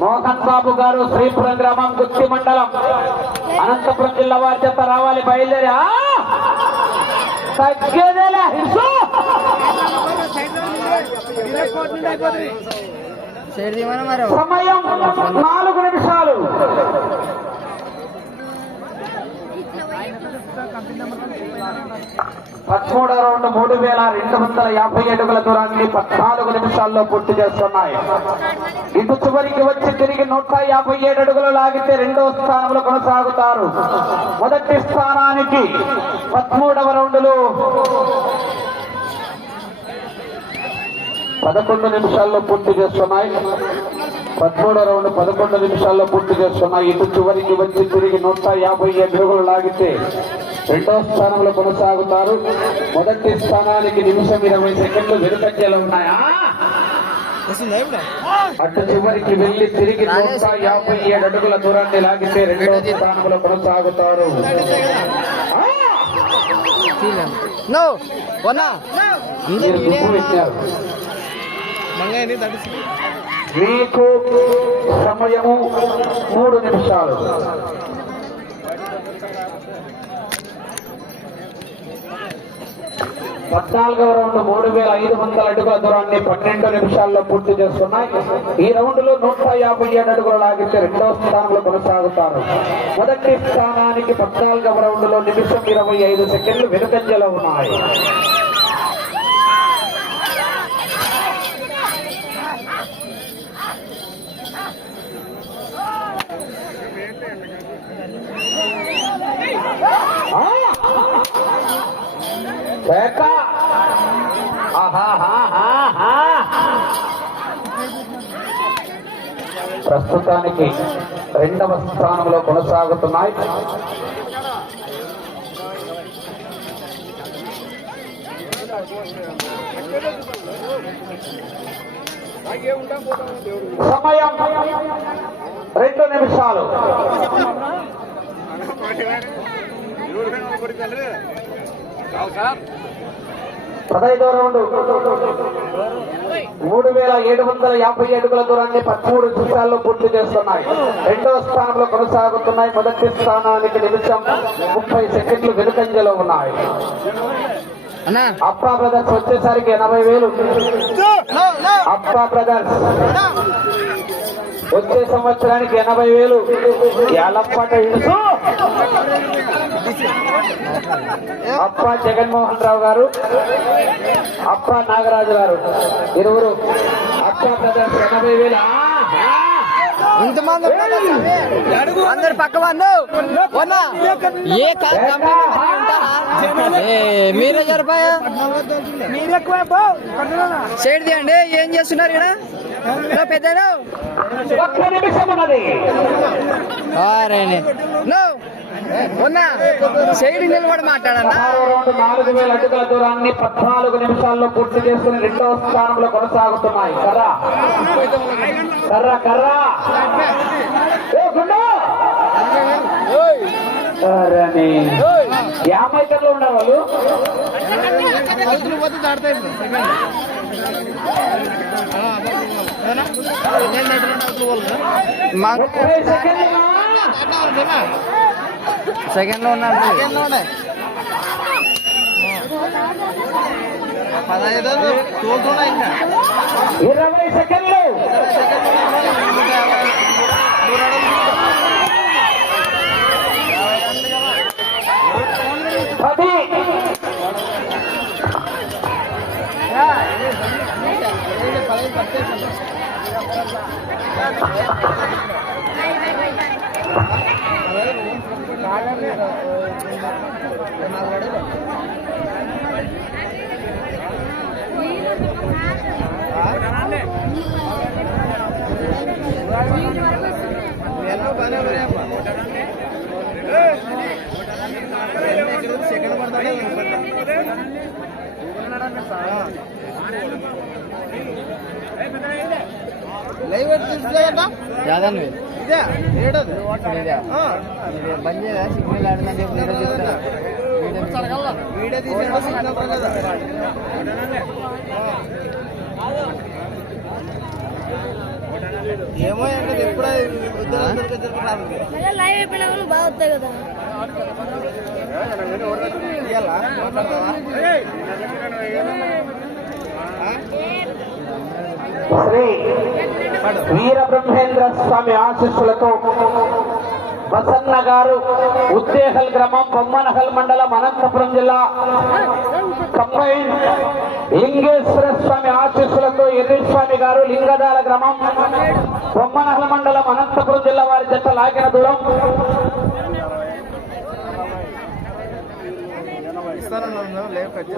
మోహన్ బాబు గారు శ్రీపురం గ్రామం గుత్తి మండలం. అనంతపురం జిల్లా వారి చెత్త రావాలి బయలుదేరి. తగ్గేదేలా తగ్గేదేలే సమయం నాలుగు నిమిషాలు. పదమూడో రౌండ్ మూడు వేల రెండు వందల యాభై అడుగుల దూరాన్ని పద్నాలుగు నిమిషాల్లో పూర్తి చేస్తున్నాయి. ఇటు చివరికి వచ్చి తిరిగి నూట యాభై ఏడు అడుగులు లాగితే రెండో స్థానంలో కొనసాగుతారు. మొదటి స్థానానికి పదమూడవ రౌండ్లో పదకొండు నిమిషాల్లో పూర్తి చేస్తున్నాయి. పదమూడో రౌండ్ పదకొండు నిమిషాల్లో పూర్తి చేస్తున్నాయి. ఇటు చివరికి వచ్చి తిరిగి నూట యాభై అడుగులు లాగితే రెండో స్థానంలో కొనసాగుతారు. మొదటి స్థానానికి నిమిషం ఇరవై సెకండ్లు వెనుకంజలో ఉన్నాయా? అటు చివరికి వెళ్ళి తిరిగి నూట యాభై ఏడు అడుగుల దూరాన్ని లాగితే రెండో స్థానంలో కొనసాగుతారు. మీరు గుర్తు పెట్టారు. మీకు సమయము మూడు నిమిషాలు. పద్నాలుగవ రౌండ్ మూడు వేల ఐదు వందల అడుగుల దూరాన్ని పన్నెండు నిమిషాల్లో పూర్తి చేస్తున్నాయి. ఈ రౌండ్లో నూట యాభై ఏడు అడుగులు లాగితే రెండవ స్థానంలో కొనసాగుతారు. మొదటి స్థానానికి పద్నాలుగవ రౌండ్లో నిమిషం ఇరవై ఐదు సెకండ్లు వెనుకంజలో ఉన్నాయి. పేక ప్రస్తుతానికి రెండవ స్థానంలో కొనసాగుతున్నాయి. సమయం రెండు నిమిషాలు. పదహైదో రౌండ్. మూడు వేల ఏడు వందల యాభై అడుగుల దూరాన్ని పదమూడు నిమిషాల్లో పూర్తి చేస్తున్నాయి. రెండవ స్థానంలో కొనసాగుతున్నాయి. మొదటి స్థానానికి నిమిషం ముప్పై సెకండ్లు వెనుకంజలో ఉన్నాయి. అప్పా బ్రదర్స్ వచ్చేసరికి ఎనభై వేలు. అప్పా బ్రదర్స్ వచ్చే సంవత్సరానికి ఎనభై వేలు. ఎలప్పట ఇడుసు అప్ప జగన్మోహన్ రావు గారు అప్ప నాగరాజు గారు ఇరువురు అప్ప బ్రదర్స్ ఎనభై వేలు. ఇంతమంది. అందరు పక్క వాళ్ళు. ఏ మీరే జరిపాయా? సైడ్ తీయండి. ఏం చేస్తున్నారు ఇక్కడ పెద్దడు ఒక్క నిమిషం ఉన్నది. నో ఉన్నా సైడ్ నిలబడి మాట్లాడన్నా. పదహారో రౌండ్ నాలుగు వేల అడుగుల దూరాన్ని పద్నాలుగు నిమిషాల్లో పూర్తి చేసుకుని రెండవ స్థానంలో కొనసాగుతున్నాయి. కర్రా. కర్రా కర్రా. అరేని. యామైకర్లో ఉండే వాళ్ళు? ముప్పై సెకండ్లు సెకండ్లో ఉన్నాడు పదహైదు తోలుతున్నా ఇంకా ఇరవై సెకండ్లు పది సెకండ్ పడతాడు యాదన్వి. ఇదే ఇది. బంద్ చేయదా సిగ్నల్ ఆడిందని ఏమో అంటే ఎప్పుడో లైవ్ అయిపోయినా కదా. శ్రీ వీరబ్రహ్మేంద్ర స్వామి ఆశీస్సులతో ప్రసన్న గారు ఉద్దేహల్ గ్రామం బొమ్మనహల్ మండలం అనంతపురం జిల్లా. కంబైన్ లింగేశ్వర స్వామి ఆశీస్సులతో ఎర్రిస్వామి గారు లింగదాల గ్రామం బొమ్మనహల్ మండలం అనంతపురం జిల్లా వారి జత లాగిన దూరం.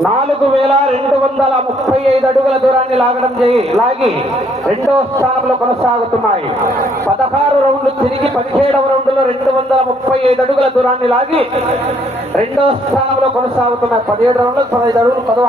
నాలుగు వేల రెండు వందల ముప్పై ఐదు అడుగుల దూరాన్ని లాగడం చేయి లాగి రెండో స్థానంలో కొనసాగుతున్నాయి. పదహారు రౌండ్లు తిరిగి పదిహేడవ రౌండ్లో రెండు వందల ముప్పై ఐదు అడుగుల దూరాన్ని లాగి రెండో స్థానంలో కొనసాగుతున్నాయి. పదిహేడు రౌండ్లు పదహైదు అడుగులు పదవ.